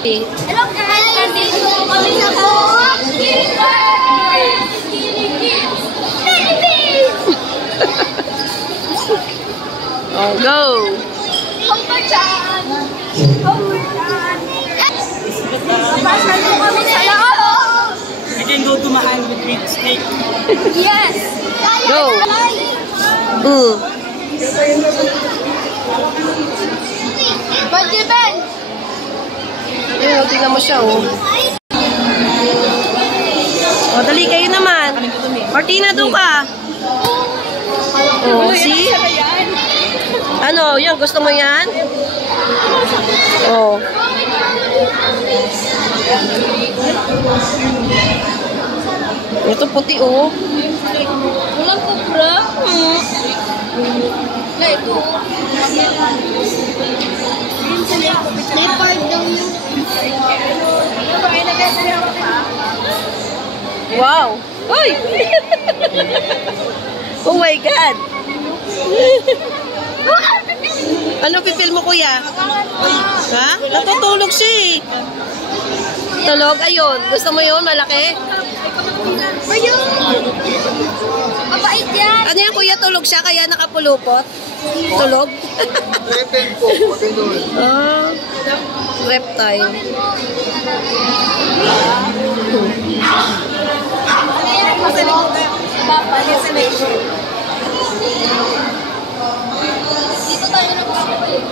Hello guys! Nandito kami sa Philippines! Oh, go! Kumperchan! Kumperchan! Papasal po kami sa loob! I can go to Mahan with big snake. Yes! Go! Pwede, Ben! Ayun, tingnan mo siya, oh. Oh, dali kayo naman. Martina, doon ka. Oh, see? Ano, yan, gusto mo yan? Oh. Ito puti, oh. Walang kubra. Na ito. Leopard daw yun. Wow! Uy! Oh my God! Ano pipil mo, kuya? Ha? Natutulog siya eh. Tulog? Ayun. Gusto mo yun? Malaki? Ayun! Mabait yan! Ano yan, kuya? Tulog siya kaya nakapulupot? Tulog? Repent po, ganun. Ah, reptile. Dito tayo nagkakaroon.